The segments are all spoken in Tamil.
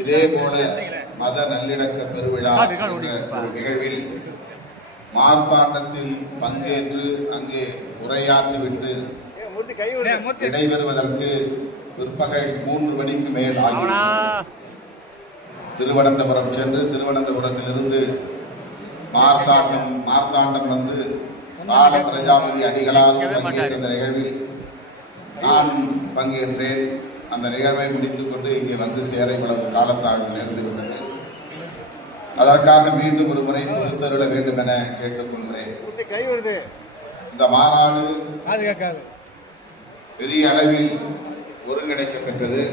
இதே போல மத நல்லிணக்க பெருவிழா என்ற ஒரு நிகழ்வில் மார்த்தாண்டத்தில் பங்கேற்று அங்கே உரையாற்றிவிட்டு விடைபெறுவதற்கு பிற்பகல் மூன்று மணிக்கு மேல் ஆகிவிட்டது திருவனந்தபுரம் சென்று திருவனந்தபுரத்திலிருந்து மார்த்தாண்டம் மார்த்தாண்டம் வந்து பால பிரஜாபதி அடிகளார் பங்கேற்ற இந்த நிகழ்வில் நானும் பங்கேற்றேன். அந்த நிகழ்வை முடித்துக் கொண்டு இங்கே வந்து சேர இவ்வளவு காலத்தாழ்வு நேர்ந்து விட்டது. அதற்காக மீண்டும் ஒரு முறை பொறுத்தருள வேண்டும் என கேட்டுக்கொள்கிறேன் இந்த மாநாடு பெரிய அளவில் ஒருங்கிணைக்க பெற்றது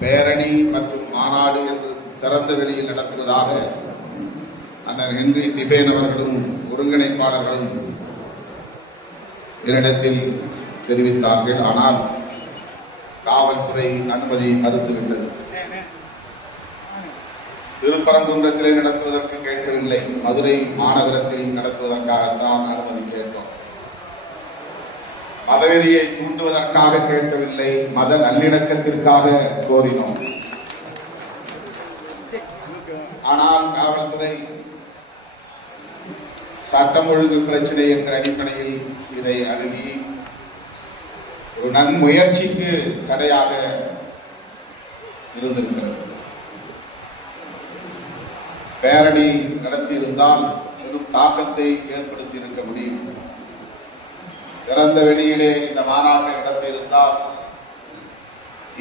பேரணி மற்றும் மாநாடு என்று திறந்த வெளியில் நடத்துவதாக அண்ணன் ஹென்றி டிபேன் அவர்களும் ஒருங்கிணைப்பாளர்களும் என்னிடத்தில் தெரிவித்தார்கள். ஆனால் காவல்துறை அனுமதி மறுத்துவிட்டது. திருப்பரங்குன்றத்திலே நடத்துவதற்கு கேட்கவில்லை. மதுரை மாநகரத்தில் நடத்துவதற்காகத்தான் அனுமதி கேட்டோம். மதவெறியை தூண்டுவதற்காக கேட்கவில்லை. மத நல்லிணக்கத்திற்காக கோரினோம். ஆனால் காவல்துறை சட்டம் ஒழுங்கு பிரச்சனை என்ற அடிப்படையில் இதை அணுகி ஒரு நன்முயற்சிக்கு தடையாக இருந்திருக்கிறது. பேரணி நடத்தியிருந்தால் பெரும் தாக்கத்தை ஏற்படுத்தி இருக்க முடியும். திறந்த வெளியிலே இந்த மாநாட்டை நடத்தியிருந்தால்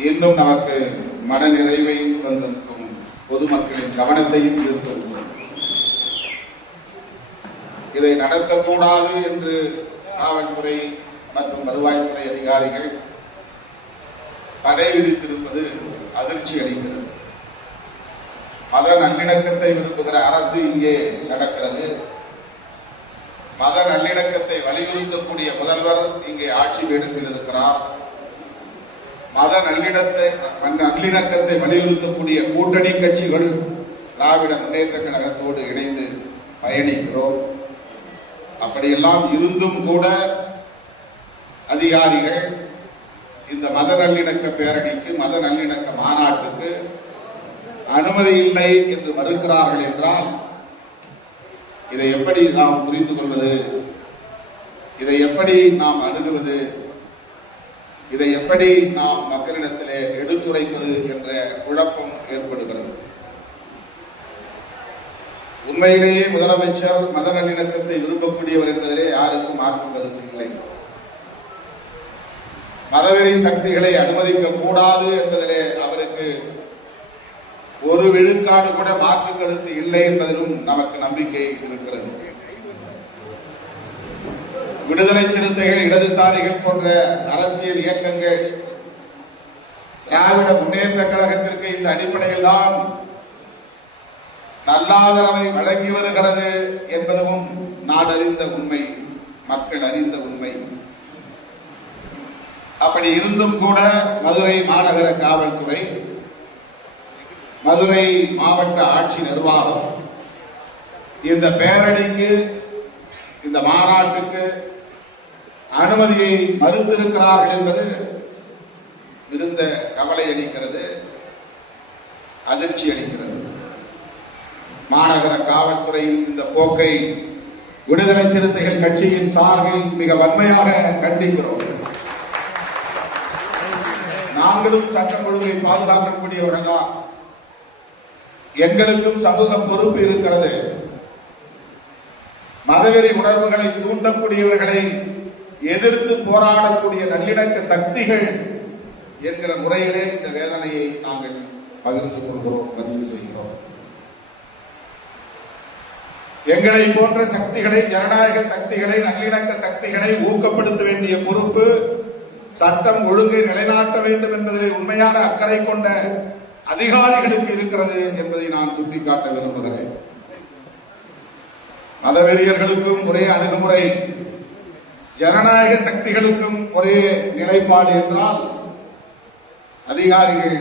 இன்னும் நமக்கு மன நிறைவை தந்திருக்கும் பொதுமக்களின் கவனத்தையும் ஈர்த்திருக்கும் இதை நடத்தக்கூடாது என்று காவல்துறை மற்றும் வருவாய்த்துறை அதிகாரிகள் தடை விதித்திருப்பது அதிர்ச்சி அளிக்கிறது. மத நல்லிணக்கத்தை விரும்புகிற அரசு இங்கே நடக்கிறது. மத நல்லிணக்கத்தை வலியுறுத்தக்கூடிய முதல்வர் இங்கே ஆட்சி பீடத்தில் இருக்கிறார் மத நல்லிணத்தை நல்லிணக்கத்தை வலியுறுத்தக்கூடிய கூட்டணி கட்சிகள் திராவிட முன்னேற்ற கழகத்தோடு இணைந்து பயணிக்கிறோம். அப்படியெல்லாம் இருந்தும் கூட அதிகாரிகள் இந்த மத நல்லிணக்க பேரணிக்கு மத நல்லிணக்க மாநாட்டுக்கு அனுமதி இல்லை என்று மறுக்கிறார்கள் என்றால் இதை எப்படி நாம் புரிந்து கொள்வது? இதை எப்படி நாம் அணுகுவது? இதை எப்படி நாம் மக்களிடத்திலே எடுத்துரைப்பது என்ற குழப்பம் ஏற்படுகிறது. உண்மையிலேயே முதலமைச்சர் மத நல்லிணக்கத்தை விரும்பக்கூடியவர் என்பதிலே யாருக்கும் மாற்றம் கருத்து இல்லை. மதவெறி சக்திகளை அனுமதிக்க கூடாது என்பதிலே அவருக்கு ஒரு விழுக்காடு கூட மாற்று கருத்து இல்லை என்பதிலும் நமக்கு நம்பிக்கை இருக்கிறது. விடுதலை சிறுத்தைகள் இடதுசாரிகள் போன்ற அரசியல் இயக்கங்கள் திராவிட முன்னேற்ற கழகத்திற்கு இந்த அடிப்படையில் தான் நல்லாதரவை வழங்கி வருகிறது என்பதும் நாடறிந்த உண்மை மக்கள் அறிந்த உண்மை. அப்படி இருந்தும் கூட மதுரை மாநகர காவல்துறை மதுரை மாவட்ட ஆட்சி நிர்வாகம் இந்த பேரணிக்கு இந்த மாநாட்டுக்கு அனுமதியை மறுத்திருக்கிறார்கள் என்பது மிகுந்த கவலை அளிக்கிறது அதிர்ச்சி அளிக்கிறது. மாநகர காவல்துறையின் இந்த போக்கை விடுதலை சிறுத்தைகள் கட்சியின் சார்பில் மிக வன்மையாக கண்டிக்கிறோம். நாங்களும் சட்டம் ஒழுங்கை பாதுகாக்கக்கூடியவர்களா? எங்களுக்கும் சமூக பொறுப்பு இருக்கிறது. மதவெறி உணர்வுகளை தூண்டக்கூடியவர்களை எதிர்த்து போராடக்கூடிய நல்லிணக்க சக்திகள் என்கிற முறையிலே இந்த வேதனையை நாங்கள் பகிர்ந்து கொள்கிறோம் பதிவு செய்கிறோம். எங்களை போன்ற சக்திகளை ஜனநாயக சக்திகளை நல்லிணக்க சக்திகளை ஊக்கப்படுத்த வேண்டிய பொறுப்பு சட்டம் ஒழுங்கை நிலைநாட்ட வேண்டும் என்பதில் உண்மையான அக்கறை கொண்ட அதிகாரிகளுக்கு இருக்கிறது என்பதை நான் சுட்டிக்காட்ட விரும்புகிறேன். மதவெறியர்களுக்கும் ஒரே அணுகுமுறை ஜனநாயக சக்திகளுக்கும் ஒரே நிலைப்பாடு என்றால் அதிகாரிகள்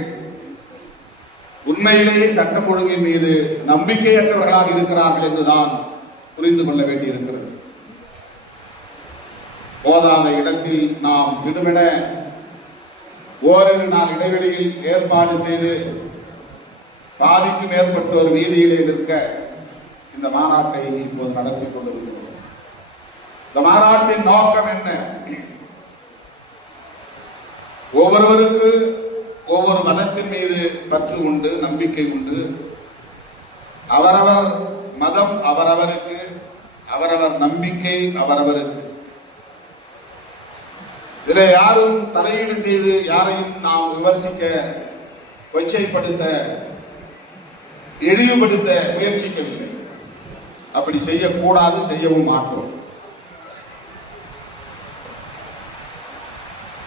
உண்மையிலேயே சட்டம் ஒழுங்கின் மீது நம்பிக்கையற்றவர்களாக இருக்கிறார்கள் என்றுதான் புரிந்து கொள்ள வேண்டியிருக்கிறது. போதாத இடத்தில் நாம் திடுமென ஓரிரு நாள் இடைவெளியில் ஏற்பாடு செய்து பாதிக்கு மேற்பட்டோர் வீதியிலே நிற்க இந்த மாநாட்டை இப்போது நடத்தி கொண்டிருக்கிறோம். இந்த மாநாட்டின் நோக்கம் என்ன? ஒவ்வொருவருக்கு ஒவ்வொரு மதத்தின் மீது பற்று உண்டு நம்பிக்கை உண்டு. அவரவர் மதம் அவரவருக்கு அவரவர் நம்பிக்கை அவரவருக்கு. இதுல யாரும் தலையீடு செய்து யாரையும் நாம் விமர்சிக்க கொச்சைப்படுத்த இழிவுபடுத்த முயற்சிக்கவில்லை. அப்படி செய்யக்கூடாது செய்யவும் மாட்டோம்.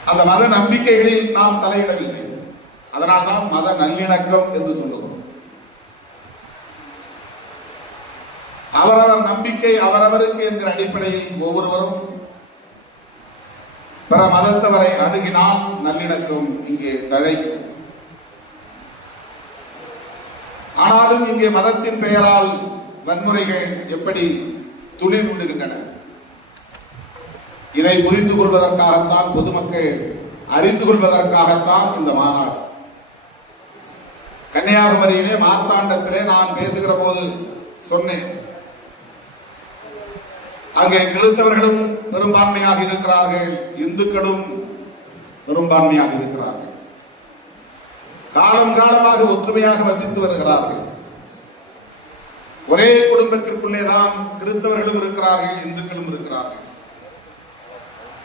அந்த மத நம்பிக்கைகளில் நாம் தலையிடவில்லை. அதனால்தான் மத நல்லிணக்கம் என்று சொல்லுகிறோம். அவரவர் நம்பிக்கை அவரவருக்கு என்கிற அடிப்படையில் ஒவ்வொருவரும் பிற மதத்தவரை அணுகினால் நல்லிணக்கம் இங்கே தழைக்கும் ஆனாலும் இங்கே மதத்தின் பெயரால் வன்முறைகள் எப்படி துளிர் விடுகின்றன இதை புரிந்து கொள்வதற்காகத்தான் பொதுமக்கள் அறிந்து கொள்வதற்காகத்தான் இந்த மாநாடு. கன்னியாகுமரியிலே மார்த்தாண்டத்திலே நான் பேசுகிற போது சொன்னேன் அங்கே கிறிஸ்தவர்களும் பெரும்பான்மையாக இருக்கிறார்கள். இந்துக்களும் பெரும்பான்மையாக இருக்கிறார்கள். காலம் காலமாக ஒற்றுமையாக வசித்து வருகிறார்கள். ஒரே குடும்பத்திற்குள்ளே தான் கிறிஸ்தவர்களும் இருக்கிறார்கள் இந்துக்களும் இருக்கிறார்கள்.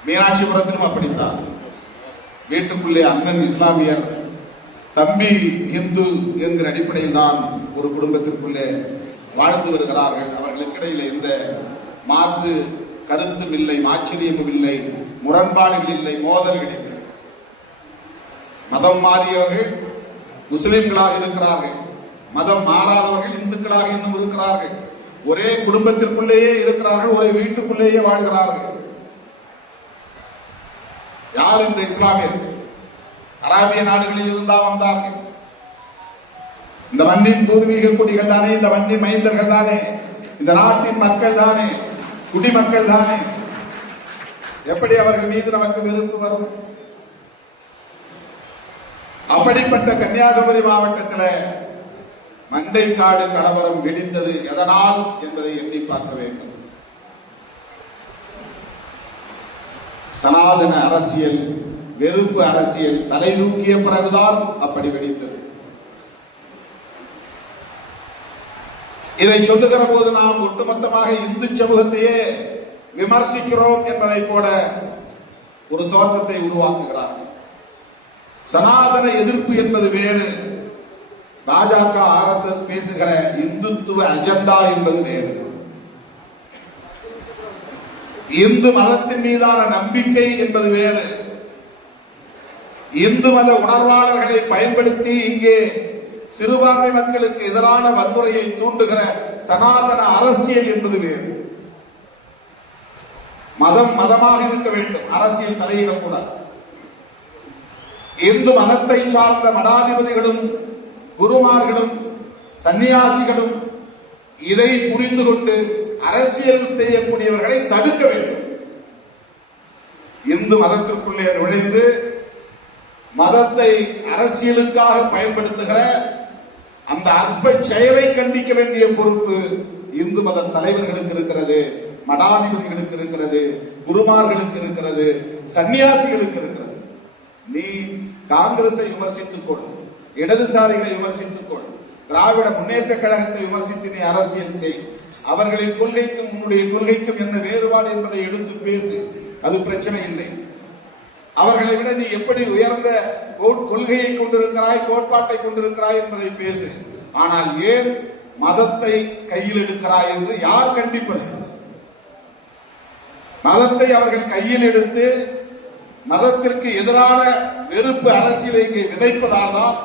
மீனாட்சிபுரத்திலும் அப்படித்தான். வீட்டுக்குள்ளே அண்ணன் இஸ்லாமியர் தம்பி இந்து என்கிற அடிப்படையில் தான் ஒரு குடும்பத்திற்குள்ளே வாழ்ந்து வருகிறார்கள். அவர்களுக்கிடையில் எந்த மாற்று கருத்தும் இல்லை ஆச்சரியமும் இல்லை முரண்பாடுகள் இல்லை மோதல்கள் இல்லை. மதம் மாறியவர்கள் முஸ்லிம்களாக இருக்கிறார்கள். மதம் மாறாதவர்கள் இந்துக்களாக இன்னும் இருக்கிறார்கள். ஒரே குடும்பத்திற்குள்ளேயே இருக்கிறார்கள் ஒரே வீட்டுக்குள்ளேயே வாழ்கிறார்கள். யார் இந்த இஸ்லாமியர்? அராபிய நாடுகளில் இருந்தா வந்தார்கள். இந்த மண்ணின் பூர்வீக குடிகள் தானே இந்த மண்ணின் மைந்தர்கள் தானே இந்த நாட்டின் மக்கள் தானே. குடிமக்கள் தானே எப்படி அவர்கள் மீது நமக்கு வெறுப்பு வரும்? அப்படிப்பட்ட கன்னியாகுமரி மாவட்டத்தில் மண்டைக்காடு கலவரம் வெடித்தது எதனால் என்பதை எண்ணி பார்க்க வேண்டும். சனாதன அரசியல் வெறுப்பு அரசியல் தலை தூக்கிய பிறகுதான் அப்படி வெடித்தது. இதை சொல்லுகிற போது நாம் ஒட்டுமொத்தமாக இந்து சமூகத்தையே விமர்சிக்கிறோம் என்பதை போல ஒரு தோற்றத்தை உருவாக்குகிறார்கள். சனாதன எதிர்ப்பு என்பது வேறு. பாஜக ஆர் எஸ் எஸ் பேசுகிற இந்துத்துவ அஜெண்டா என்பது வேறு. இந்து மதத்தின் மீதான நம்பிக்கை என்பது வேறு. இந்து மத உணர்வாளர்களை பயன்படுத்தி இங்கே சிறுபான்மை மக்களுக்கு எதிரான வன்முறையை தூண்டுகிற சனாதன அரசியல் என்பது வேறு. மதம் மதமாக இருக்க வேண்டும். அரசியல் தலையிடக்கூடாது. இந்து மதத்தை சார்ந்த மடாதிபதிகளும் குருமார்களும் சன்னியாசிகளும் இதை புரிந்து கொண்டு அரசியல் செய்யக்கூடியவர்களை தடுக்க வேண்டும். இந்து மதத்திற்குள்ளே நுழைந்து மதத்தை அரசியலுக்காக பயன்படுத்துகிற அந்த அற்ப செயலை கண்டிக்க வேண்டிய பொறுப்பு இந்து மத தலைவர்களுக்கு இருக்கிறது மடாதிபதிகளுக்கு இருக்கிறது குருமார்களுக்கு இருக்கிறது சன்னியாசிகளுக்கு இருக்கிறது. நீ காங்கிரஸை விமர்சித்துக் கொள் இடதுசாரிகளை விமர்சித்துக் கொள் திராவிட முன்னேற்ற கழகத்தை விமர்சித்து நீ அரசியல் செய். அவர்களின் கொள்கைக்கும் உன்னுடைய கொள்கைக்கும் என்ன வேறுபாடு என்பதை எடுத்து பேசு. அது பிரச்சனை இல்லை. அவர்களை விட நீ எப்படி உயர்ந்த கோட்- கொள்கையை கொண்டிருக்கிறாய் கோட்பாட்டை கொண்டிருக்கிறாய் என்பதை பேசு. ஆனால் ஏன் மதத்தை கையில் எடுக்கிறாய் என்று யார் கண்டிப்பது? மதத்தை அவர்கள் கையில் எடுத்து மதத்திற்கு எதிரான வெறுப்பு அரசியலை இங்கே விதைப்பதால் தான்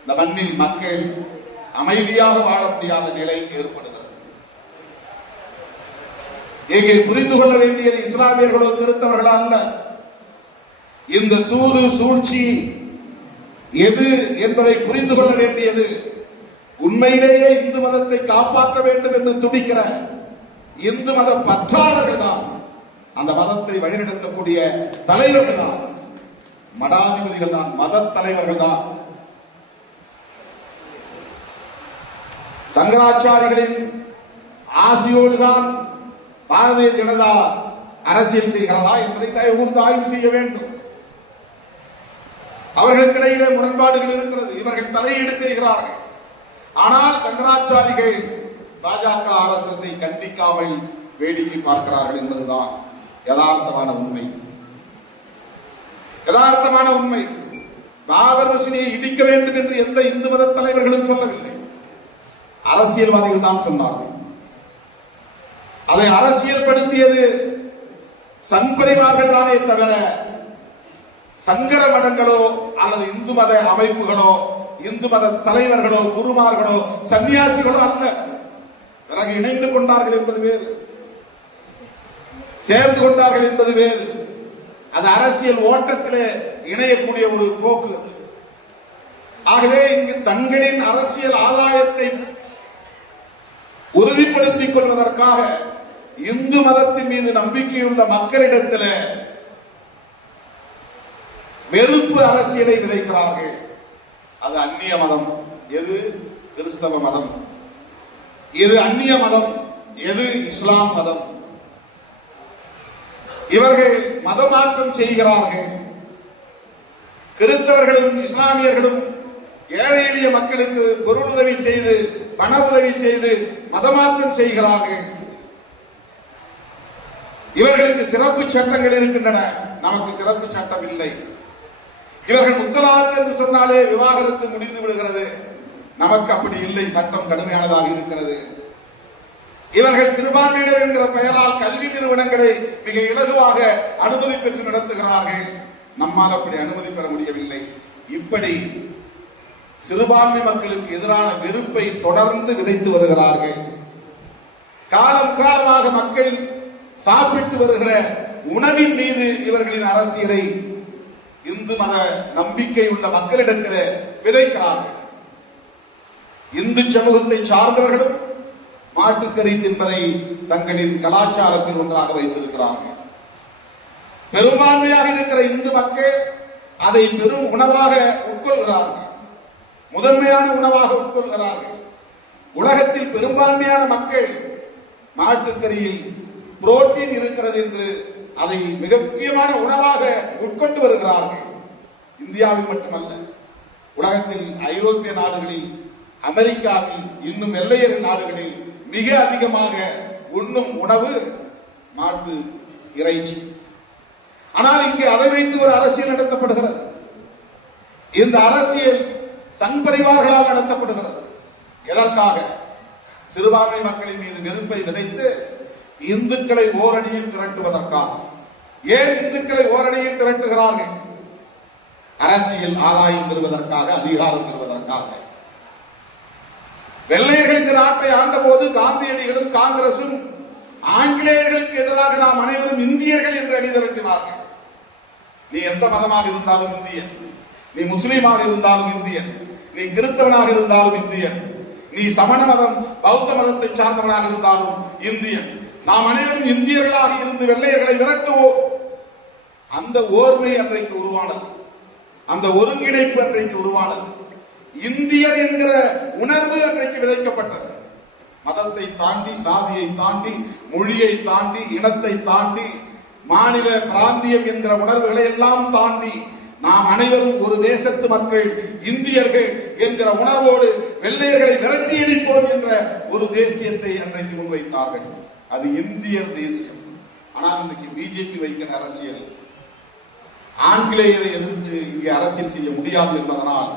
இந்த மண்ணில் மக்கள் அமைதியாக வாழ முடியாத நிலை ஏற்படுகிறது. இங்கே புரிந்து கொள்ள வேண்டியது இஸ்லாமியர்களோ கிறிஸ்தவர்களோ அல்ல. இந்த சூது சூழ்ச்சி எது என்பதை புரிந்து கொள்ள வேண்டியது. உண்மையிலேயே இந்து மதத்தை காப்பாற்ற வேண்டும் என்று துடிக்கிற இந்து மத பற்றாளர்கள் தான். அந்த மதத்தை வழிநடத்தக்கூடிய தலைவர்கள் தான். மடாதிபதிகள் தான் மத தலைவர்கள் தான். சங்கராச்சாரிகளின் ஆசையோடுதான் பாரதிய ஜனதா அரசியல் செய்கிறதா என்பதை தயவு கூர்ந்து ஆய்வு செய்ய வேண்டும். அவர்களுக்கு இடையிலே முரண்பாடுகள் இருக்கிறது. இவர்கள் தலையீடு செய்கிறார்கள். ஆனால் சங்கராச்சாரிகள் பாஜக ஆர்எஸ்எஸ்ஐ கண்டிக்காமல் வேடிக்கை பார்க்கிறார்கள் என்பதுதான் யதார்த்தமான உண்மை. யதார்த்தமான உண்மை. பாபர் மசூதியை இடிக்க வேண்டும் என்று எந்த இந்து மத தலைவர்களும் சொல்லவில்லை. அரசியல்வாதிகள் தான் சொன்னார்கள். அதை அரசியல்படுத்தியது சங்பரிவார்கள் தானே தவிர சங்கர மடங்களோ அல்லது இந்து மத அமைப்புகளோ இந்து மத தலைவர்களோ குருமார்களோ சன்னியாசிகளோ அல்ல. பிறகு இணைந்து கொண்டார்கள் என்பது வேறு. சேர்ந்து கொண்டார்கள் என்பது வேறு. அது அரசியல் ஓட்டத்திலே இணையக்கூடிய ஒரு போக்கு அது. ஆகவே இங்கு தங்களின் அரசியல் ஆதாயத்தை உறுதிப்படுத்திக் கொள்வதற்காக இந்து மதத்தின் மீது நம்பிக்கையுள்ள மக்களிடத்தில் வெறுப்பு அரசியலை விதைக்கிறார்கள். அது அந்நிய மதம். எது? கிறிஸ்தவ மதம். இது அந்நிய மதம். எது? இஸ்லாம் மதம். இவர்கள் மதமாற்றம் செய்கிறார்கள். கிறிஸ்தவர்களும் இஸ்லாமியர்களும் ஏழை எளிய மக்களுக்கு பொருள் உதவி செய்து பண உதவி செய்து மதமாற்றம் செய்கிறார்கள். இவர்களுக்கு சிறப்பு சட்டங்கள் இருக்கின்றன. நமக்கு சிறப்பு சட்டம் இல்லை. இவர்கள் முத்தலாக் என்று சொன்னாலே விவாகரத்து முடிந்து விடுகிறது. நமக்கு அப்படி இல்லை சட்டம் கடுமையானதாக இருக்கிறது. இவர்கள் சிறுபான்மையினர் என்கிற பெயரால் கல்வி நிறுவனங்களை மிக இலகுவாக அனுமதி பெற்று நடத்துகிறார்கள். நம்மால் அப்படி அனுமதி பெற முடியவில்லை. இப்படி சிறுபான்மை மக்களுக்கு எதிரான வெறுப்பை தொடர்ந்து விதைத்து வருகிறார்கள். காலம் காலமாக மக்கள் சாப்பிட்டு வருகிற உணவின் மீது இவர்களின் அரசியலை இந்து மத நம்பிக்கை உள்ள மக்களிடத்தில் விதைக்கிறார்கள் இந்து சமூகத்தை சார்ந்தவர்களும் மாட்டுக்கறி தின்பதை தங்களின் கலாச்சாரத்தில் ஒன்றாக வைத்திருக்கிறார்கள் பெரும்பான்மையாக இருக்கிற இந்து மக்கள் அதை பெரும் உணவாக உட்கொள்கிறார்கள். முதன்மையான உணவாக உட்கொள்கிறார்கள். உலகத்தில் பெரும்பான்மையான மக்கள் மாட்டுக்கறியில் புரோட்டீன் இருக்கிறது என்று அதை மிக முக்கியமான உணவாக உட்கொண்டு வருகிறார்கள். இந்தியாவில் மட்டுமல்ல உலகத்தில் ஐரோப்பிய நாடுகளில் அமெரிக்காவில் இன்னும் எல்லையர் நாடுகளில் மிக அதிகமாக உண்ணும் உணவு மாட்டு இறைச்சி. ஆனால் இங்கே அதை வைத்து ஒரு அரசியல் நடத்தப்படுகிறது. இந்த அரசியல் சங்பரிவார்களால் நடத்தப்படுகிறது. எதற்காக? சிறுபான்மை மக்களின் மீது வெறுப்பை விதைத்து இந்துக்களை ஓரணியில் திரட்டுவதற்காக. ஏன் இந்துக்களை ஓரணியில் திரட்டுகிறார்கள்? அரசியல் ஆதாயம் பெறுவதற்காக அதிகாரம் பெறுவதற்காக. வெள்ளையர்கள் இந்த நாட்டை ஆண்டபோது காந்தியடிகளும் காங்கிரசும் ஆங்கிலேயர்களுக்கு எதிராக நாம் அனைவரும் இந்தியர்கள் என்று அணிதிரட்டினார்கள் நீ எந்த மதமாக இருந்தாலும் இந்தியன். நீ முஸ்லீமாக இருந்தாலும் இந்தியன். நீ கிறிஸ்தவனாக இருந்தாலும் இந்தியன். நீ சமண மதம் பௌத்த மதத்தை சார்ந்தவனாக இருந்தாலும் இந்தியன். நாம் அனைவரும் இந்தியர்களாக இருந்து வெள்ளையர்களை விரட்டுவோம். அந்த ஓர்மை அன்றைக்கு உருவானது. அந்த ஒருங்கிணைப்பு அன்றைக்கு உருவானது. இந்தியர் என்கிற உணர்வு அன்றைக்கு விதைக்கப்பட்டது. மதத்தை தாண்டி சாதியை தாண்டி மொழியை தாண்டி இனத்தை தாண்டி மாநில பிராந்தியம் என்கிற உணர்வுகளை எல்லாம் தாண்டி நாம் அனைவரும் ஒரு தேசத்து மக்கள் இந்தியர்கள் என்கிற உணர்வோடு வெள்ளையர்களை விரட்டி அடிப்போம் என்ற ஒரு தேசியத்தை அன்றைக்கு முன்வைத்தார்கள். அது இந்தியர் தேசியம். ஆனால் இன்னைக்கு பிஜேபி வைக்கிற அரசியல் ஆங்கிலேயரை எதிர்த்து இங்கே அரசியல் செய்ய முடியாது என்பதனால்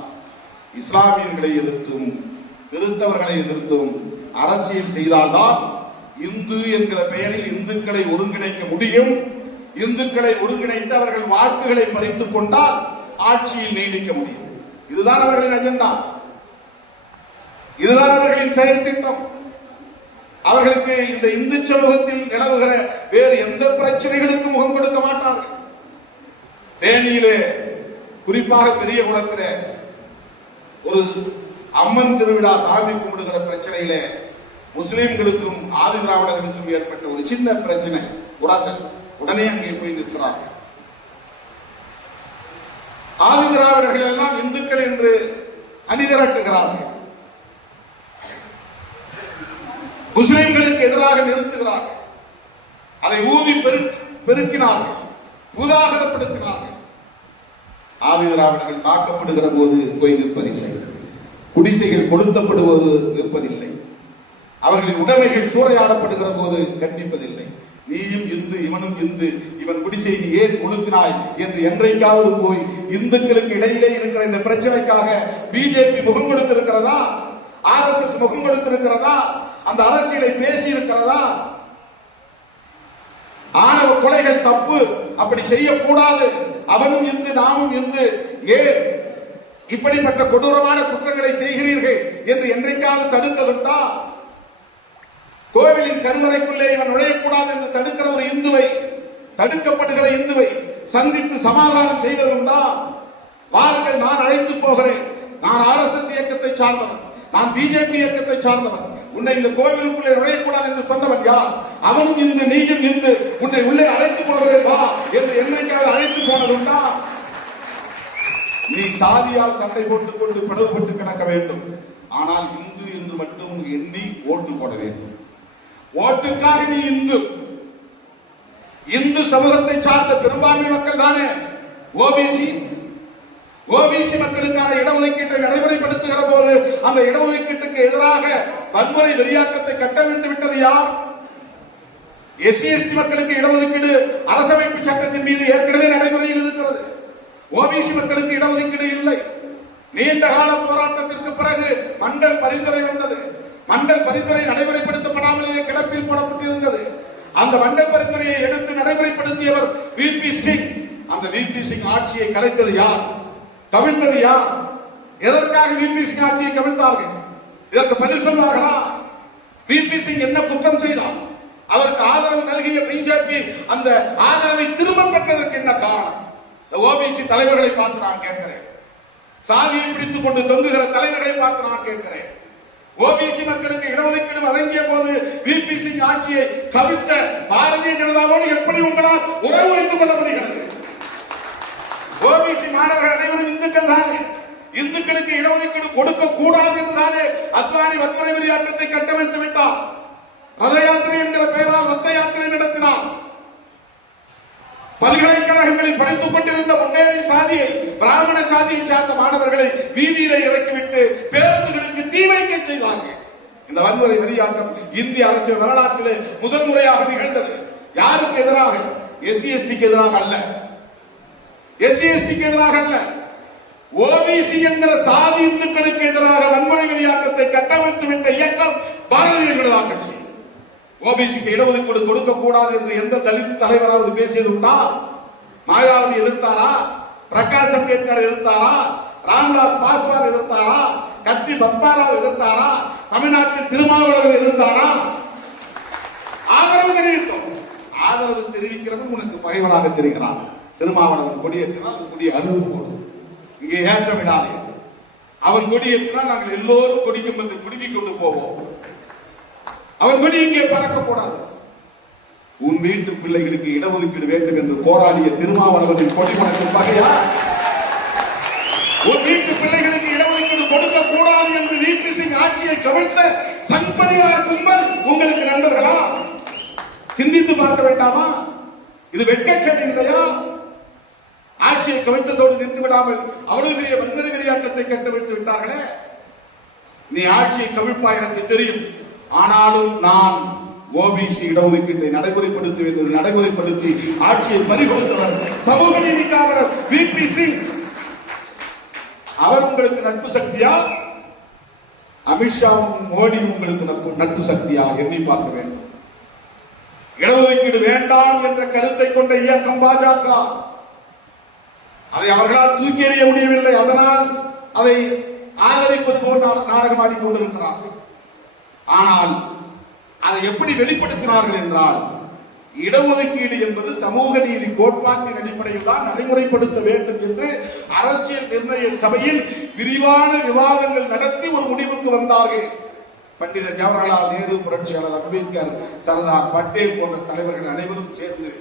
இஸ்லாமியர்களை எதிர்த்தும் கிறிஸ்தவர்களை எதிர்த்தும் அரசியல் செய்தால்தான் இந்து என்கிற பெயரில் இந்துக்களை ஒருங்கிணைக்க முடியும். இந்துக்களை ஒருங்கிணைத்து அவர்கள் வாக்குகளை பறித்துக் கொண்டால் ஆட்சியில் நீடிக்க முடியும். இதுதான் அவர்களின் அஜெண்டா. இதுதான் அவர்களின் செயல் திட்டம். அவர்களுக்கு இந்த இந்து சமூகத்தில் நிலவுகிற வேறு எந்த பிரச்சனைகளுக்கும் முகம் கொடுக்க மாட்டார்கள். தேனியிலே குறிப்பாக பெரிய குளத்திலே ஒரு அம்மன் திருவிழா சாமி கும்பிடுகிற பிரச்சனையிலே முஸ்லிம்களுக்கும் ஆதி திராவிடர்களுக்கும் ஏற்பட்ட ஒரு சின்ன பிரச்சனை உரசல். உடனே அங்கே போய் நிற்கிறார்கள். ஆதி திராவிடர்கள் எல்லாம் இந்துக்கள் என்று அணிதிரட்டுகிறார்கள். முஸ்லிம்களுக்கு எதிராக நிறுத்துகிறார்கள். அதை ஊதி பெரு- பெருக்கினார்கள். உதாகரப்படுத்தினார்கள். ஆதி திராவிடர்கள் தாக்கப்படுகிற போது போய் நிற்பதில்லை. குடிசைகள் கொளுத்தப்படுவது நிற்பதில்லை. அவர்களின் உடைமைகள் சூறையாடப்படுகிற போது கண்டிப்பதில்லை. நீயும் இந்து இவனும் இந்து. இவன் குடிசை நீ ஏன் கொளுத்தினாய் என்று என்றைக்காவது போய் இந்துக்களுக்கு இடையிலே இருக்கிற இந்த பிரச்சனைக்காக பிஜேபி முகம் கொடுத்திருக்கிறதா? ஆர்எஸ்எஸ் முகம் கொடுத்திருக்கிறதா அந்த அரசியலை பேசி இருக்கிறதா? ஆணவ கொலைகள் தப்பு. அப்படி செய்யக்கூடாது. அவனும் இந்து நாமும் இந்து. ஏன் இப்படிப்பட்ட கொடூரமான குற்றங்களை செய்கிறீர்கள் என்று என்றைக்காவது தடுத்ததுண்டா? கோவிலின் கருவறைக்குள்ளே இவன் நுழையக்கூடாது என்று தடுக்கிற ஒரு இந்துவை தடுக்கப்படுகிற இந்துவை சந்தித்து சமாதானம் செய்ததுண்டா? வாருங்கள் நான் அழைத்து போகிறேன். நான் ஆர்எஸ்எஸ் இயக்கத்தை சார்ந்தவன். நான் பிஜேபி இயக்கத்தை சார்ந்தவன். உன்னை இந்த கோவிலுக்குள்ளே நுழையக்கூடாது என்று சொன்னவன் யார்? அவனும் இந்து நீயும் இந்து உன்னை உள்ளே அழைத்து கொள்வதே வா என்று என்னைக்காவது அழைத்து போனதுண்டா நீ சாதியால் சண்டை போட்டுக் கொண்டு பிளவுபட்டு கிடக்க வேண்டும். ஆனால் இந்து என்று மட்டும் எண்ணி ஓட்டு போட வேண்டும். ஓட்டுக்காக நீ இந்து. இந்து சமூகத்தை சார்ந்த பெரும்பான்மை மக்கள் தானே? ஓபிசி ஓபிசி மக்களுக்கான இடஒதுக்கீட்டை நடைமுறைப்படுத்துகிற போது அந்த இடஒதுக்கீட்டுக்கு எதிராக வன்முறை வெறியாக்கத்தை கட்டவிழ்த்து விட்டது யார்? எஸ்சி எஸ்டி மக்களுக்கு இடஒதுக்கீடு அரசமைப்பு சட்டத்தின் மீது ஏற்கனவே நடைமுறையில் இருக்கிறது. ஓபிசி மக்களுக்கு இடஒதுக்கீடு இல்லை. நீண்ட கால போராட்டத்திற்கு பிறகு மண்டல் பரிந்துரை வந்தது. மண்டல் பரிந்துரை நடைமுறைப்படுத்தப்படாமலேயே கிடப்பில் போடப்பட்டிருந்தது. அந்த மண்டல் பரிந்துரையை எடுத்து நடைமுறைப்படுத்தியவர் விபி சிங். அந்த விபி சிங் ஆட்சியை கலைத்தது யார்? கவிழ்த்தது யார் எதற்காக விபி சிங் ஆட்சியை கவிழ்த்தார்கள் இதற்கு பதில் சொல்வார்களா? விபி சிங் என்ன குற்றம் செய்தார்? அவருக்கு ஆதரவு நல்கிய பிஜேபி அந்த ஆதரவை திரும்ப பெற்றதற்கு என்ன காரணம்? இந்த ஓபிசி தலைவர்களை பார்த்து நான் கேட்கிறேன். சாதியை பிடித்துக் கொண்டு தொங்குகிற தலைவர்களை பார்த்து நான் கேட்கிறேன். ஓபிசி மக்களுக்கு இடஒதுக்கீடு வழங்கிய போது விபி சிங் ஆட்சியை கவிழ்த்த பாரதிய ஜனதாவோடு எப்படி உங்களால் உறவு வைத்துக் கொள்ள முடிகிறது? ஓபிசி மாணவர்கள் அனைவரும் இந்துக்கள் தானே? இந்துக்களுக்கு இடஒதுக்கீடு கொடுக்க கூடாது என்றுதானே அத்வானி வன்முறை வெளியாட்டத்தை கட்டமைத்து விட்டார். ரத யாத்திரை என்கிற பெயரால் ரத்த யாத்திரை நடத்தினார். பல்கலைக்கழகங்களில் படித்துக் கொண்டிருந்த முன்னேறி சாதியை பிராமண சாதியை சார்ந்த மாணவர்களை வீதியிலே இறக்கிவிட்டு பேருந்துகளுக்கு தீ வைக்க செய்தாங்க இந்த வன்முறை வெறியாட்டம் இந்திய அரசியல் வரலாற்றிலே முதல் முறையாக நிகழ்ந்தது. யாருக்கு எதிராக? எஸ்சி எஸ்டிக்கு எதிராக அல்ல. எஸ்சி எஸ்டிக்கு எதிராக அல்ல. ஓபிசி என்கிற சாதி இந்துக்களுக்கு எதிராக வன்முறை வெளியாக்கத்தை கட்டமைத்து விட்ட இயக்கம் பாரதிய ஜனதா கட்சி. ஓபிசிக்கு இடஒதுக்கீடு கொடுக்க கூடாது என்று எந்த தலித் தலைவராவது பேசியது உண்டா? மாயாவதி எதிர்த்தாரா? பிரகாஷ் அம்பேத்கர் எதிர்த்தாரா? ராம்தாஸ் பாஸ்வான் எதிர்த்தாரா? கத்தி பத்மாராவ் எதிர்த்தாரா? தமிழ்நாட்டில் திருமாவளவன் எதிர்த்தாரா? ஆதரவு தெரிவித்தோம். ஆதரவு தெரிவிக்கிறவன் உனக்கு பகைவராக தெரிகிறான். திருமாவளவன் கொடியேற்றினால் அந்த கொடியை அறுவு போடும். இங்கே ஏற்ற விடாதே அவன் கொடியேற்றினால் நாங்கள் எல்லோரும் கொடிக்கம்பத்தை குடுக்கிக் கொண்டு போவோம். அவன் கொடி இங்கே பறக்கக்கூடாது. உன் வீட்டு பிள்ளைகளுக்கு இடஒதுக்கீடு வேண்டும் என்று போராடிய திருமாவளவனின் கொடி உனக்கு பகையா? உன் வீட்டு பிள்ளைகளுக்கு இடஒதுக்கீடு கொடுக்க கூடாது என்று வீட்டு சிங் ஆட்சியை கவிழ்த்த சங் பரிவார் கும்பல் உங்களுக்கு நண்பர்களா? சிந்தித்து பார்க்க வேண்டாமா? இது வெட்கக்கேடு இல்லையா? ஆட்சியை கவிழ்த்ததோடு நின்று விடாமல் அவ்வளவு பெரிய வன்முறை விளையாட்டத்தை கட்டவிழ்த்து விட்டார்களே? நீ ஆட்சியை கவிழ்ப்பாய் எனக்கு தெரியும். ஆனாலும் நான் ஓபிசி இடஒதுக்கீட்டை நடைமுறைப்படுத்துவேன் என்று நடைமுறைப்படுத்தி ஆட்சியை பறிகொடுத்தவர் சமூக நீதிக்காவலர் காவலர் விபி சிங் அவர் உங்களுக்கு நட்பு சக்தியா? அமித்ஷாவும் மோடியும் உங்களுக்கு நட்பு நட்பு சக்தியா எண்ணி பார்க்க வேண்டும். இடஒதுக்கீடு வேண்டாம் என்ற கருத்தை கொண்ட இயக்கம் பாஜக. அதை அவர்களால் தூக்கி எறிய முடியவில்லை. அதனால் அதை ஆதரிப்பது போல் நாடகமாடி கொண்டிருக்கிறார்கள் ஆனால் அதை எப்படி வெளிப்படுத்தினார்கள் என்றால் இடஒதுக்கீடு என்பது சமூக நீதி கோட்பாட்டின் அடிப்படையில் தான் நடைமுறைப்படுத்த வேண்டும் என்று அரசியல் நிர்ணய சபையில் விரிவான விவாதங்கள் நடத்தி ஒரு முடிவுக்கு வந்தார்கள். பண்டிதர் ஜவஹர்லால் நேரு புரட்சியாளர் அம்பேத்கர் சர்தார் பட்டேல் போன்ற தலைவர்கள் அனைவரும் சேர்ந்து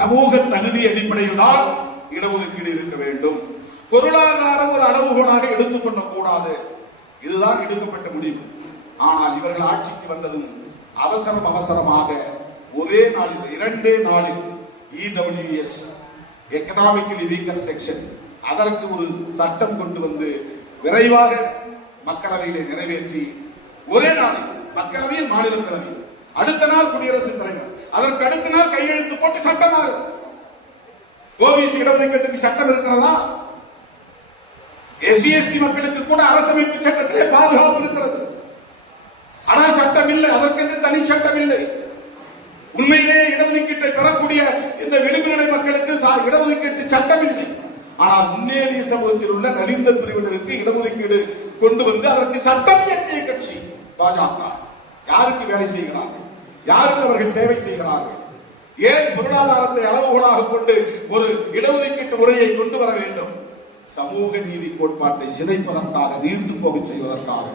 சமூக தகுதி அடிப்படையில் தான் இடஒதுக்கீடு இருக்க வேண்டும். பொருளாதாரம் ஒரு அளவுகோலாக எடுத்துக்கொள்ள கூடாது இதுதான் எடுக்கப்பட்ட முடிவு. ஆனால் இவர்கள் ஆட்சிக்கு வந்ததும் அவசரம் அவசரமாக ஒரே நாளில் இரண்டே நாளில் இடபிள்யூஎஸ் எக்கனாமிக்கலி வீக்கர் செக்ஷன் அதற்கு ஒரு சட்டம் கொண்டு வந்து விரைவாக மக்களவையிலே நிறைவேற்றி ஒரே நாளில் மக்களவையில் மாநிலங்களவை அடுத்த நாள் குடியரசுத் தலைவர். அதற்கு அடுத்த நாள் கையெழுத்து போட்டு சட்டமாக ஓபிசி இடஒதுக்கீட்டுக்கு சட்டம் இருக்கிறதா? எஸ்சி எஸ்டி மக்களுக்கு கூட அரசமைப்பு சட்டத்திலே பாதுகாப்பு இருக்கிறது. ஆனால் சட்டம் இல்லை அதற்கென்று தனி சட்டம் இல்லை. உண்மையிலேயே இடஒதுக்கீட்டை பெறக்கூடிய இந்த விளிம்புநிலை மக்களுக்கு சா- இடஒதுக்கீட்டு சட்டம் இல்லை. ஆனால் முன்னேறிய சமூகத்தில் உள்ள நலிந்த பிரிவினருக்கு இடஒதுக்கீடு கொண்டு வந்து அதற்கு சட்டம் இயற்றிய கட்சி பாஜக. யாருக்கு வேலை செய்கிறார்கள்? யாருக்கு அவர்கள் சேவை செய்கிறார்கள்? ஏன் பொருளாதாரத்தை அளவுகோலாக கொண்டு ஒரு இடஒதுக்கீட்டு முறையை கொண்டு வர வேண்டும்? சமூக நீதி கோட்பாட்டை சிதைப்பதற்காக நீர்த்து போகச் செய்வதற்காக.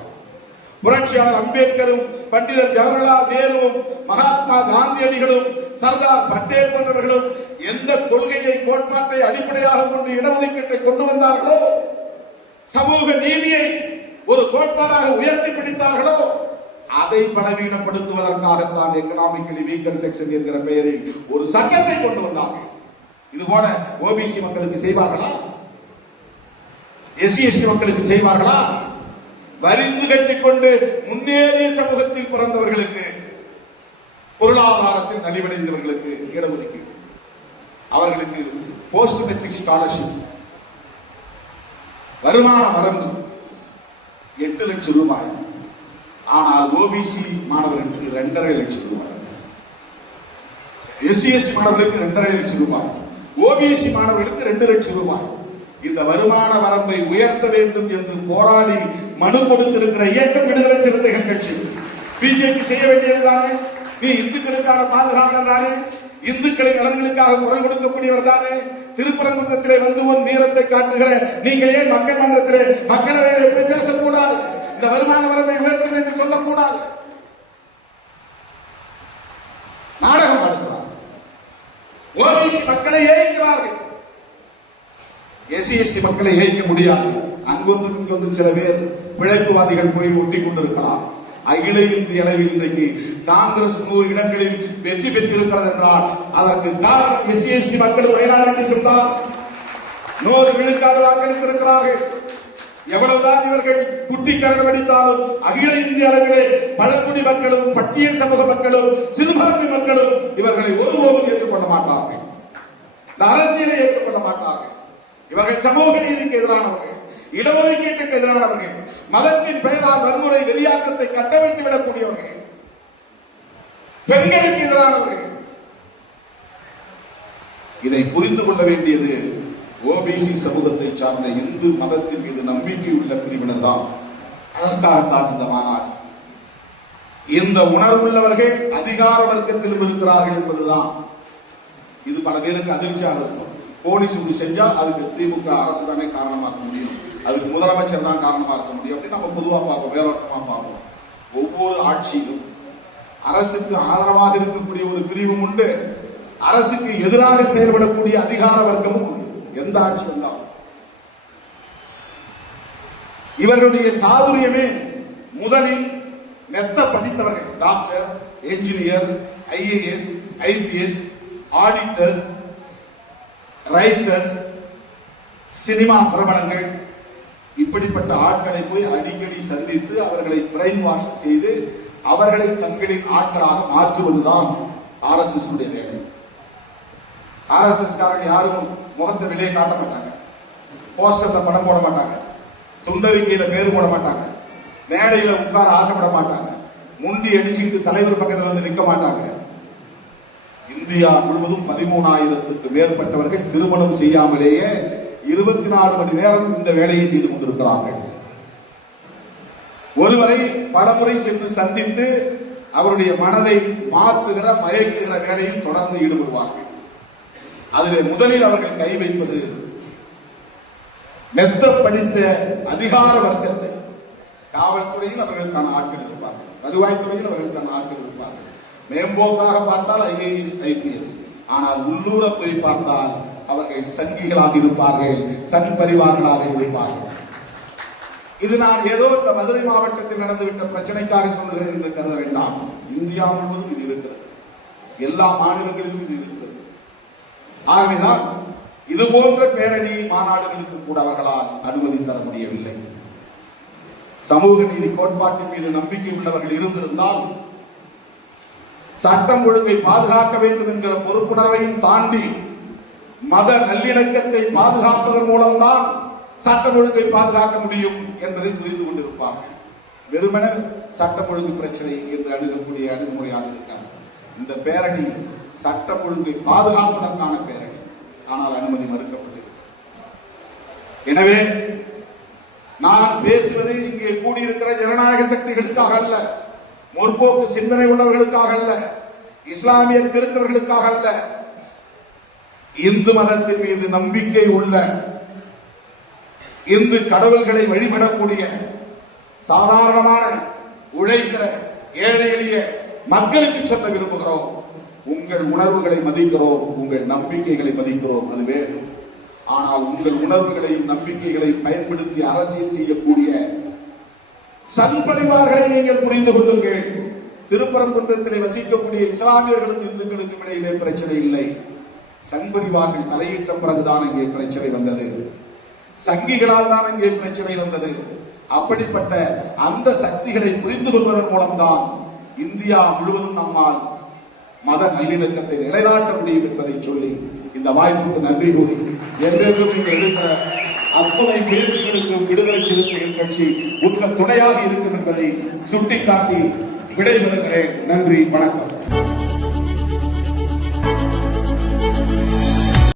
புரட்சியாளர் அம்பேத்கரும் பண்டிதர் ஜவஹர்லால் நேருவும் மகாத்மா காந்தியடிகளும் சர்தார் பட்டேல் போன்றவர்களும் எந்த கொள்கையை கோட்பாட்டை அடிப்படையாக கொண்டு இடஒதுக்கீட்டை கொண்டு வந்தார்களோ? சமூக நீதியை ஒரு கோட்பாடாக உயர்த்தி பிடித்தார்களோ? அதை பலவீனப்படுத்துவதற்காகத்தான் எக்கனாமிக்கலி வீக்கர் செக்ஷன் என்கிற பெயரில் ஒரு சட்டத்தை கொண்டு வந்தார்கள். இது போல ஓபிசி மக்களுக்கு செய்வார்களா? எஸ்சி எஸ்டி மக்களுக்கு செய்வார்களா? வரிந்து கட்டிக்கொண்டு முன்னேறிய சமூகத்தில் பிறந்தவர்களுக்கு பொருளாதாரத்தில் நலிவடைந்தவர்களுக்கு இடஒதுக்கீடு. அவர்களுக்கு போஸ்ட் மெட்ரிக் ஸ்காலர்ஷிப் வருமான வரம்பு எட்டு லட்சம் ரூபாய். ஆனால் ஓபிசி மாணவர்களுக்கு ரெண்டரை லட்சம் ரூபாய். எஸ்சி எஸ்டி மாணவர்களுக்கு ரெண்டரை லட்சம் ரூபாய். ஓபிசி மாணவர்களுக்கு ரெண்டு லட்சம் ரூபாய். இந்த வருமான வரம்பை உயர்த்த வேண்டும் என்று போராடி மனு கொடுத்திருக்கிற இயக்கம் விடுதலை சிறுத்தைகள் கட்சி. பிஜேபி செய்ய வேண்டியதுதானே நீ இந்துக்களுக்கான பாதுகாவலர் தானே இந்துக்களின் நலன்களுக்காக குரல் கொடுக்கக்கூடியவர் தானே? திருப்பரங்குன்றத்திலே வந்து உன் வீரத்தை காட்டுகிற நீங்கள் ஏன் மக்கள் மன்றத்திலே மக்களவையில் போய் பேசக்கூடாது? இந்த வருமான வரம்பை உயர்த்தும் என்று சொல்லக்கூடாது. நாடகம் ஆடுகிறார். ஓபிசி மக்களை ஏய்க்கிறார்கள். எஸ்சி எஸ்டி மக்களை ஏய்க்க முடியாது. அங்கொன்று இங்கொன்று சில பேர் பிழைப்புவாதிகள் போய் ஒட்டி கொண்டிருக்கலாம். அகில இந்திய அளவில் இன்றைக்கு காங்கிரஸ் நூறு இடங்களில் வெற்றி பெற்றிருக்கிறது என்றால் அதற்கு காரணம் எஸ்சி எஸ்டி மக்கள் வயநாடு சொன்னார் நூறு விழுக்காடு வாக்களித்திருக்கிறார்கள். எவ்வளவுதான் இவர்கள் குட்டிக்கரணம் அடித்தாலும் அகில இந்திய அளவிலே பழங்குடி மக்களும் பட்டியல் சமூக மக்களும் சிறுபான்மை மக்களும் இவர்களை ஒருபோதும் ஏற்றுக்கொள்ள மாட்டார்கள். இந்த அரசியலை ஏற்றுக்கொள்ள மாட்டார்கள். இவர்கள் சமூக நீதிக்கு எதிரானவர்கள் இடஒதுக்கீட்டுக்கு எதிரானவர்கள் மதத்தின் பெயரால் வன்முறை வெறியாக்கத்தை கட்டமைத்து விடக்கூடியவர்கள் பெண்களுக்கு எதிரானவர்கள். இதை புரிந்து கொள்ள வேண்டியது ஓபிசி சமூகத்தை சார்ந்த இந்து மதத்தின் மீது நம்பிக்கை உள்ள பிரிவினர் தான் அதற்காகத்தான் இந்த மாநாடு. இந்த உணர்வுள்ளவர்கள் அதிகார வர்க்கத்திலும் இருக்கிறார்கள் என்பதுதான். இது பல பேருக்கு அதிர்ச்சியாக இருக்கும். போலீஸ் இப்படி செஞ்சா அதுக்கு திமுக அரசு தானே காரணமா இருக்க முடியும். அதுக்கு முதலமைச்சர் தான் காரணமா இருக்க முடியும். அப்படின்னு நம்ம பொதுவா பார்ப்போம் வேரோட்டமா பார்ப்போம். ஒவ்வொரு ஆட்சியிலும் அரசுக்கு ஆதரவாக இருக்கக்கூடிய ஒரு பிரிவும் உண்டு. அரசுக்கு எதிராக செயல்படக்கூடிய அதிகார வர்க்கமும் எந்த ஆட்சி வந்தாலும். இவர்களுடைய சாதுரியமே முதலில் மெத்த படித்தவர்கள் doctor engineer IAS IPS auditors writers cinema பிரபலங்கள் இப்படிப்பட்ட ஆட்களை போய் அடிக்கடி சந்தித்து அவர்களை பிரைன் வாஷ் செய்து அவர்களை தங்களின் ஆட்களாக மாற்றுவதுதான் ஆர்எஸ்எஸ் வேலை. ஆர்எஸ்எஸ் காரன் யாரும் முகத்தை வெளியே காட்ட மாட்டாங்க. போஸ்டர்ல படம் போட மாட்டாங்க. துண்டறிக்கையில பேர் போட மாட்டாங்க. மேடையில உட்கார ஆசைப்பட மாட்டாங்க. முண்டி அடிச்சுக்கிட்டு தலைவர் பக்கத்துல வந்து நிற்க மாட்டாங்க. இந்தியா முழுவதும் பதிமூணாயிரத்துக்கு மேற்பட்டவர்கள் திருமணம் செய்யாமலேயே இருபத்தி நாலு மணி நேரம் இந்த வேலையை செய்து கொண்டிருக்கிறார்கள். ஒருவரை பலமுறை சென்று சந்தித்து அவருடைய மனதை மாற்றுகிற மயக்குகிற வேலையில் தொடர்ந்து ஈடுபடுவார்கள். அதிலே முதலில் அவர்கள் கை வைப்பது மெத்த படித்த அதிகார வர்க்கத்தை. காவல்துறையில் அவர்களுக்கான ஆட்கள் இருப்பார்கள் வருவாய்த்துறையில் அவர்களுக்கான ஆட்கள் இருப்பார்கள் மேம்போக்காக பார்த்தால் ஐஏஎஸ் ஐபிஎஸ் ஆனால் உள்ளூர போய் பார்த்தால் அவர்கள் சங்கிகளாக இருப்பார்கள் சங் பரிவார்களாக இருப்பார்கள். இது நான் ஏதோ இந்த மதுரை மாவட்டத்தில் நடந்துவிட்ட பிரச்சனைக்காக சொல்லுகிறேன் என்று கருத வேண்டாம். இந்தியா முழுவதும் இது இருக்கிறது. எல்லா மாநிலங்களிலும் இது இருக்கிறது. ஆகவேதான் இது போன்ற பேரணி மாநாடுகளுக்கு கூட அவர்களால் அனுமதி தர முடியவில்லை. சமூக நீதி கோட்பாட்டின் மீது நம்பிக்கை உள்ளவர்கள் இருந்திருந்தால் சட்டம் ஒழுங்கை பாதுகாக்க வேண்டும் என்கிற பொறுப்புணர்வையும் தாண்டி மத நல்லிணக்கத்தை பாதுகாப்பதன் மூலம்தான் சட்டம் ஒழுங்கை பாதுகாக்க முடியும் என்பதை புரிந்து கொண்டிருப்பார்கள். வெறுமன சட்டம் ஒழுங்கு பிரச்சனை என்று அணுகக்கூடிய அணுகுமுறையாக இருக்காது. இந்த பேரணி சட்டம் ஒழுங்கை பாதுகாப்பதற்கான பேரணி. ஆனால் அனுமதி மறுக்கப்பட்டிருக்கிறது. எனவே நான் பேசுவது இங்கே கூடியிருக்கிற ஜனநாயக சக்திகளுக்காக அல்ல முற்போக்கு சிந்தனை உள்ளவர்களுக்காக அல்ல இஸ்லாமிய கிருத்தவர்களுக்காக அல்ல. இந்து மதத்தின் மீது நம்பிக்கை உள்ள இந்து கடவுள்களை வழிபடக்கூடிய சாதாரணமான உழைக்கிற ஏழை எளிய மக்களுக்கு செல்ல விரும்புகிறோம். உங்கள் உணர்வுகளை மதிக்கிறோம் உங்கள் நம்பிக்கைகளை மதிக்கிறோம் அது வேறு. ஆனால் உங்கள் உணர்வுகளையும் நம்பிக்கைகளையும் பயன்படுத்தி அரசியல் செய்யக்கூடிய சண்பரிவார்களை நீங்கள் புரிந்து கொள்ளுங்கள். திருப்பரங்குன்றத்திலே வசிக்கக்கூடிய இஸ்லாமியர்களும் இந்துக்களுக்கும் இடையிலே பிரச்சனை இல்லை. சங்பரிவார்கள் தலையிட்ட பிறகுதான் இங்கே பிரச்சனை வந்தது. சங்கிகளால் தான் இங்கே பிரச்சனை வந்தது. அப்படிப்பட்ட அந்த சக்திகளை புரிந்து கொள்வதன் மூலம்தான் இந்தியா முழுவதும் நம்மால் மத நல்லிணக்கத்தை நிலைநாட்ட முடியும் என்பதை சொல்லி இந்த வாய்ப்புக்கு நன்றி கூறி என்றென்றும் நீங்கள் எடுக்கிற அத்தனை பேருந்துகளுக்கு விடுதலை சிறுத்தைகள் கட்சி உற்ற துணையாக இருக்கும் என்பதை சுட்டிக்காட்டி விடைபெறுகிறேன். நன்றி வணக்கம்.